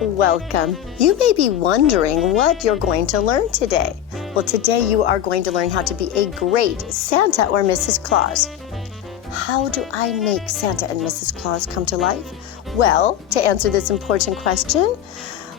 Welcome. You may be wondering what you're going to learn today. Well, today you are going to learn how to be a great Santa or Mrs. Claus. How do I make Santa and Mrs. Claus come to life? Well, to answer this important question,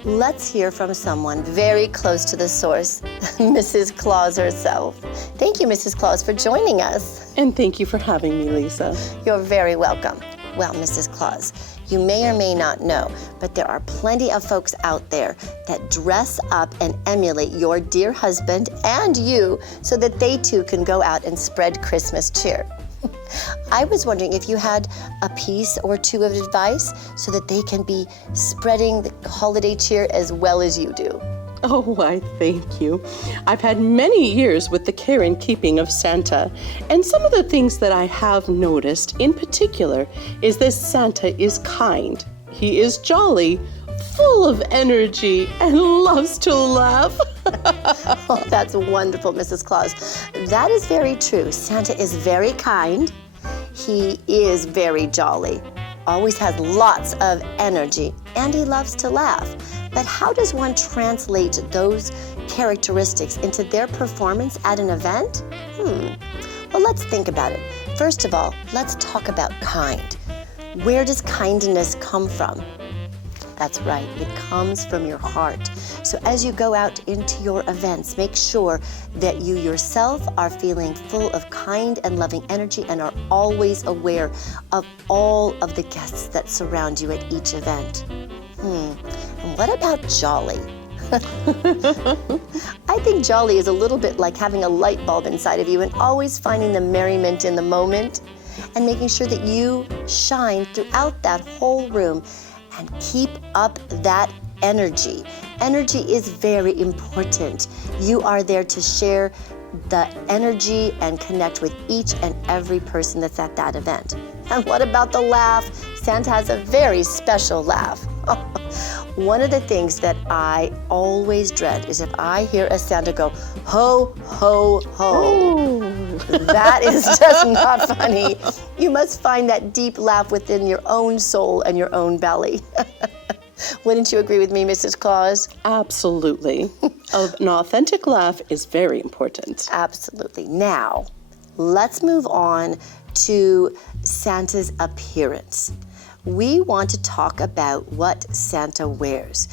let's hear from someone very close to the source, Mrs. Claus herself. Thank you, Mrs. Claus, for joining us. And thank you for having me, Lisa. You're very welcome. Well, Mrs. Claus, you may or may not know, but there are plenty of folks out there that dress up and emulate your dear husband and you so that they too can go out and spread Christmas cheer. I was wondering if you had a piece or two of advice so that they can be spreading the holiday cheer as well as you do. Oh, why, thank you. I've had many years with the care and keeping of Santa, and some of the things that I have noticed in particular is that Santa is kind, he is jolly, full of energy, and loves to laugh. Oh, that's wonderful, Mrs. Claus. That is very true. Santa is very kind. He is very jolly, always has lots of energy, and he loves to laugh. But how does one translate those characteristics into their performance at an event? Well, let's think about it. First of all, let's talk about kind. Where does kindness come from? That's right, it comes from your heart. So as you go out into your events, make sure that you yourself are feeling full of kind and loving energy and are always aware of all of the guests that surround you at each event. And what about jolly? I think jolly is a little bit like having a light bulb inside of you and always finding the merriment in the moment and making sure that you shine throughout that whole room and keep up that energy. Energy is very important. You are there to share the energy and connect with each and every person that's at that event. And what about the laugh? Santa has a very special laugh. One of the things that I always dread is if I hear a Santa go, ho, ho, ho. That is just not funny. You must find that deep laugh within your own soul and your own belly. Wouldn't you agree with me, Mrs. Claus? Absolutely. An authentic laugh is very important. Absolutely. Now, let's move on to Santa's appearance. We want to talk about what Santa wears.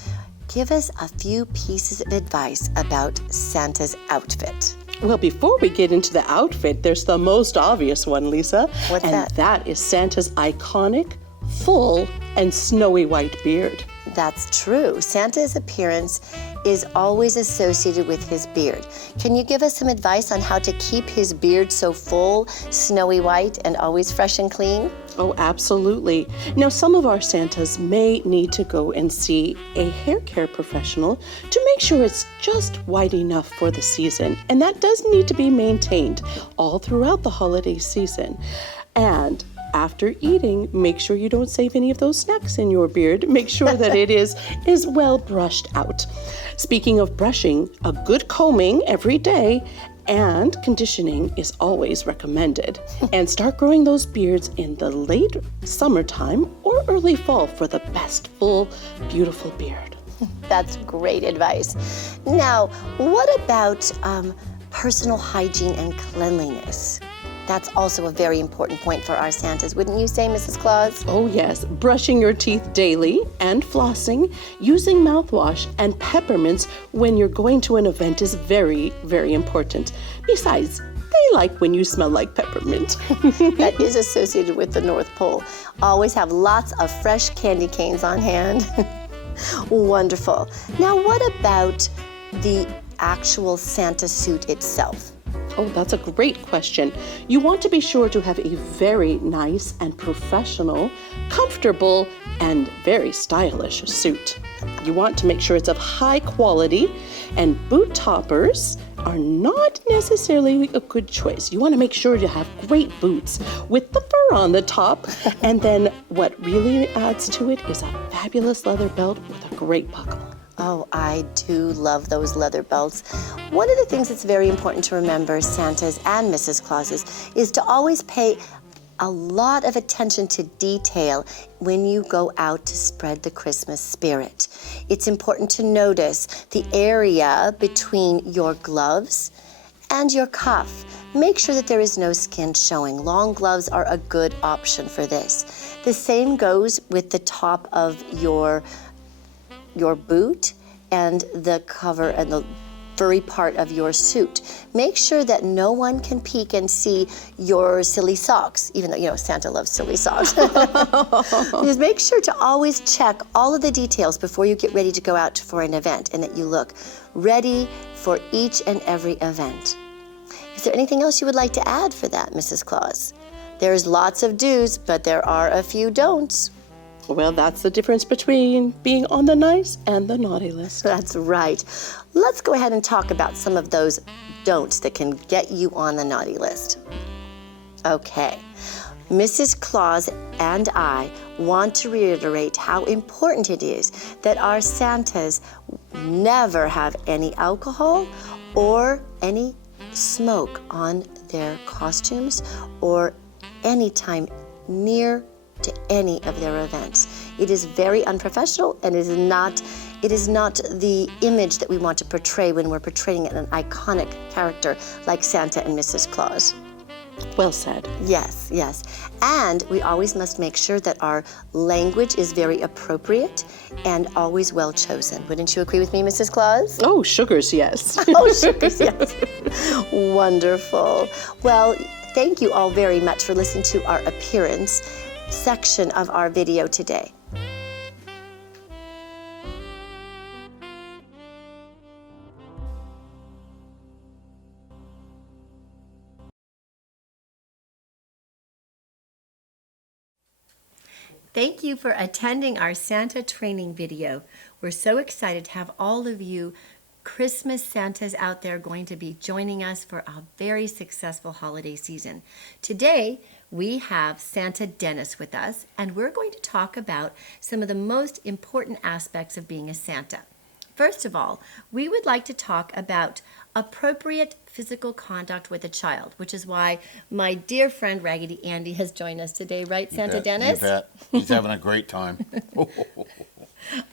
Give us a few pieces of advice about Santa's outfit. Well, before we get into the outfit, there's the most obvious one, Lisa. What's and that? That is Santa's iconic, full, and snowy white beard. That's true. Santa's appearance is always associated with his beard. Can you give us some advice on how to keep his beard so full, snowy white, and always fresh and clean? Oh, absolutely. Now, some of our Santas may need to go and see a hair care professional to make sure it's just white enough for the season. And that does need to be maintained all throughout the holiday season. And after eating, make sure you don't save any of those snacks in your beard. Make sure that it is well brushed out. Speaking of brushing, a good combing every day and conditioning is always recommended. And start growing those beards in the late summertime or early fall for the best full, beautiful beard. That's great advice. Now, what about personal hygiene and cleanliness? That's also a very important point for our Santas, wouldn't you say, Mrs. Claus? Oh yes, brushing your teeth daily and flossing, using mouthwash and peppermints when you're going to an event is very, very important. Besides, they like when you smell like peppermint. That is associated with the North Pole. Always have lots of fresh candy canes on hand. Wonderful. Now, what about the actual Santa suit itself? Oh, that's a great question. You want to be sure to have a very nice and professional, comfortable, and very stylish suit. You want to make sure it's of high quality, and boot toppers are not necessarily a good choice. You want to make sure you have great boots with the fur on the top, and then what really adds to it is a fabulous leather belt with a great buckle. Oh, I do love those leather belts. One of the things that's very important to remember, Santas and Mrs. Clauses, is to always pay a lot of attention to detail when you go out to spread the Christmas spirit. It's important to notice the area between your gloves and your cuff. Make sure that there is no skin showing. Long gloves are a good option for this. The same goes with the top of your boot and the cover and the furry part of your suit. Make sure that no one can peek and see your silly socks, even though, Santa loves silly socks. Just make sure to always check all of the details before you get ready to go out for an event, and that you look ready for each and every event. Is there anything else you would like to add for that, Mrs. Claus? There's lots of do's, but there are a few don'ts. Well, that's the difference between being on the nice and the naughty list. That's right. Let's go ahead and talk about some of those don'ts that can get you on the naughty list. Okay. Mrs. Claus and I want to reiterate how important it is that our Santas never have any alcohol or any smoke on their costumes or any time near to any of their events. It is very unprofessional, and it is not the image that we want to portray when we're portraying an iconic character like Santa and Mrs. Claus. Well said. Yes, yes. And we always must make sure that our language is very appropriate and always well chosen. Wouldn't you agree with me, Mrs. Claus? Oh, sugars, yes. Oh, sugars, yes. Wonderful. Well, thank you all very much for listening to our appearance section of our video today. Thank you for attending our Santa training video. We're so excited to have all of you Christmas Santas out there going to be joining us for a very successful holiday season. Today, we have Santa Dennis with us, and we're going to talk about some of the most important aspects of being a Santa. First of all, we would like to talk about appropriate physical conduct with a child, which is why my dear friend Raggedy Andy has joined us today, right, Santa Dennis? You bet. He's having a great time.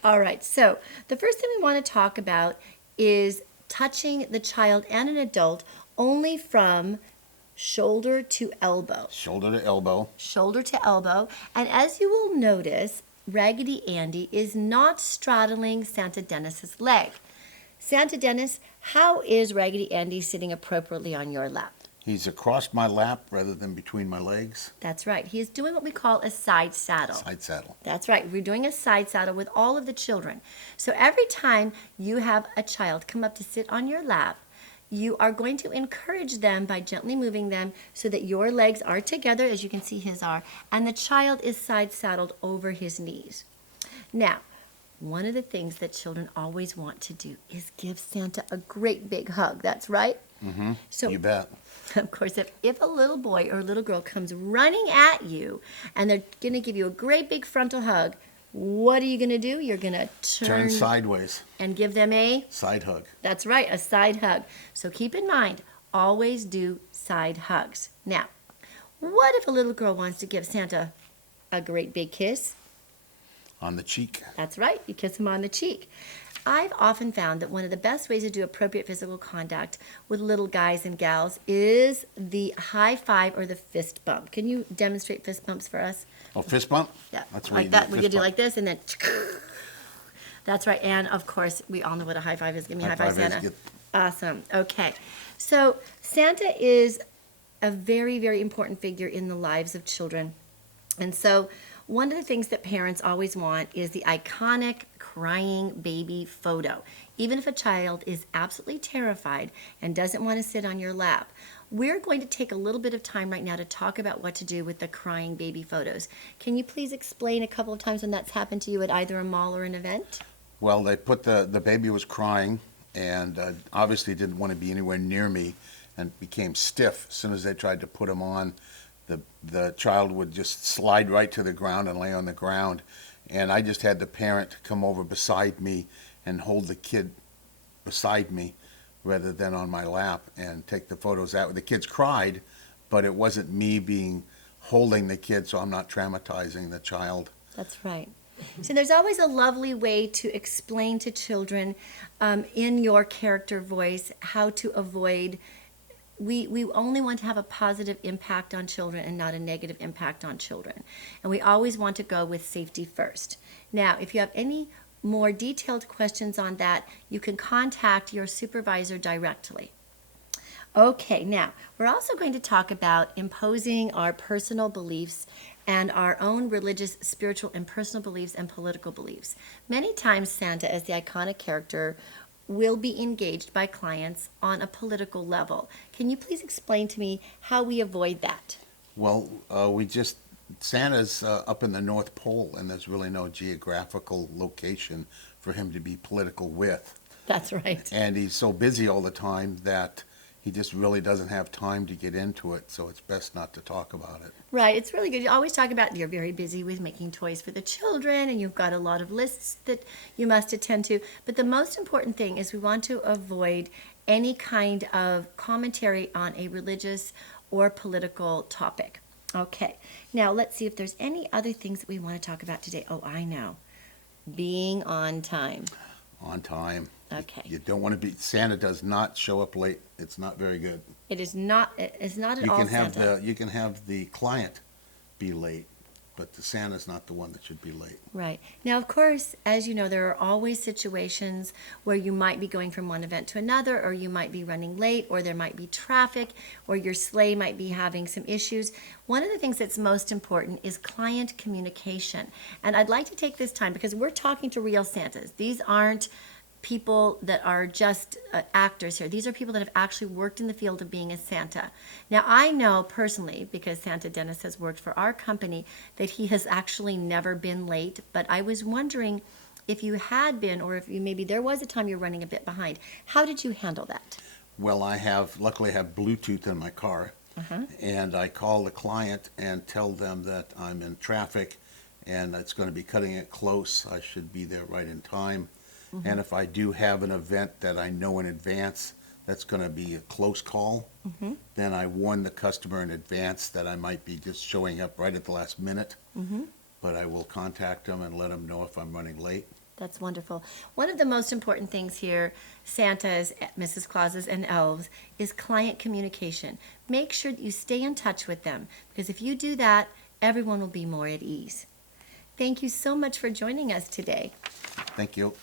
All right, so the first thing we want to talk about is touching the child and an adult only from shoulder to elbow. Shoulder to elbow. Shoulder to elbow. And as you will notice, Raggedy Andy is not straddling Santa Dennis's leg. Santa Dennis, how is Raggedy Andy sitting appropriately on your lap? He's across my lap rather than between my legs. That's right. He is doing what we call a side saddle. Side saddle. That's right. We're doing a side saddle with all of the children. So every time you have a child come up to sit on your lap, you are going to encourage them by gently moving them so that your legs are together, as you can see his are, and the child is side saddled over his knees. Now, one of the things that children always want to do is give Santa a great big hug. That's right. Mm-hmm. So, you bet. of course, if a little boy or a little girl comes running at you and they're going to give you a great big frontal hug, what are you going to do? You're going to Turn sideways. And give them a side hug. That's right, a side hug. So keep in mind, always do side hugs. Now, what if a little girl wants to give Santa a great big kiss? On the cheek. That's right, you kiss him on the cheek. I've often found that one of the best ways to do appropriate physical contact with little guys and gals is the high five or the fist bump. Can you demonstrate fist bumps for us? Oh, fist bump? Yeah, That's like that. We're going to do like this and then... That's right. And, of course, we all know what a high five is. Give me a high five, Santa. Awesome. Okay. So Santa is a very, very important figure in the lives of children. And so one of the things that parents always want is the iconic crying baby photo. Even if a child is absolutely terrified and doesn't want to sit on your lap, we're going to take a little bit of time right now to talk about what to do with the crying baby photos. Can you please explain a couple of times when that's happened to you at either a mall or an event? Well, they put the baby was crying and obviously didn't want to be anywhere near me and became stiff. As soon as they tried to put him on, the child would just slide right to the ground and lay on the ground. And I just had the parent come over beside me and hold the kid beside me rather than on my lap and take the photos out. The kids cried, but it wasn't me being holding the kid so I'm not traumatizing the child. That's right. So there's always a lovely way to explain to children in your character voice how to avoid. We only want to have a positive impact on children and not a negative impact on children. And we always want to go with safety first. Now, if you have any more detailed questions on that, you can contact your supervisor directly. Okay, now we're also going to talk about imposing our personal beliefs and our own religious, spiritual, and personal beliefs and political beliefs. Many times, Santa, as the iconic character, will be engaged by clients on a political level. Can you please explain to me how we avoid that? Well, Santa's up in the North Pole, and there's really no geographical location for him to be political with. That's right. And he's so busy all the time that he just really doesn't have time to get into it, so it's best not to talk about it. Right, it's really good. You always talk about you're very busy with making toys for the children and you've got a lot of lists that you must attend to. But the most important thing is we want to avoid any kind of commentary on a religious or political topic. Okay, now let's see if there's any other things that we want to talk about today. Oh, I know. Being on time. On time. Okay. You don't want to be. Santa does not show up late. It's not very good. It's not at You all can have Santa. you can have the client be late, but the Santa's not the one that should be late. Right. Now, of course, as you know, there are always situations where you might be going from one event to another, or you might be running late, or there might be traffic, or your sleigh might be having some issues. One of the things that's most important is client communication. And I'd like to take this time because we're talking to real Santas. These aren't people that are just actors here. These are people that have actually worked in the field of being a Santa. Now, I know personally, because Santa Dennis has worked for our company, that he has actually never been late. But I was wondering if you had been, or if you maybe there was a time you're running a bit behind. How did you handle that? Well, luckily I have Bluetooth in my car, and I call the client and tell them that I'm in traffic and it's going to be cutting it close. I should be there right in time. And if I do have an event that I know in advance that's going to be a close call, then I warn the customer in advance that I might be just showing up right at the last minute. But I will contact them and let them know if I'm running late. That's wonderful. One of the most important things here, Santas, Mrs. Clauses, and elves, is client communication. Make sure that you stay in touch with them, because if you do that, everyone will be more at ease. Thank you so much for joining us today. Thank you.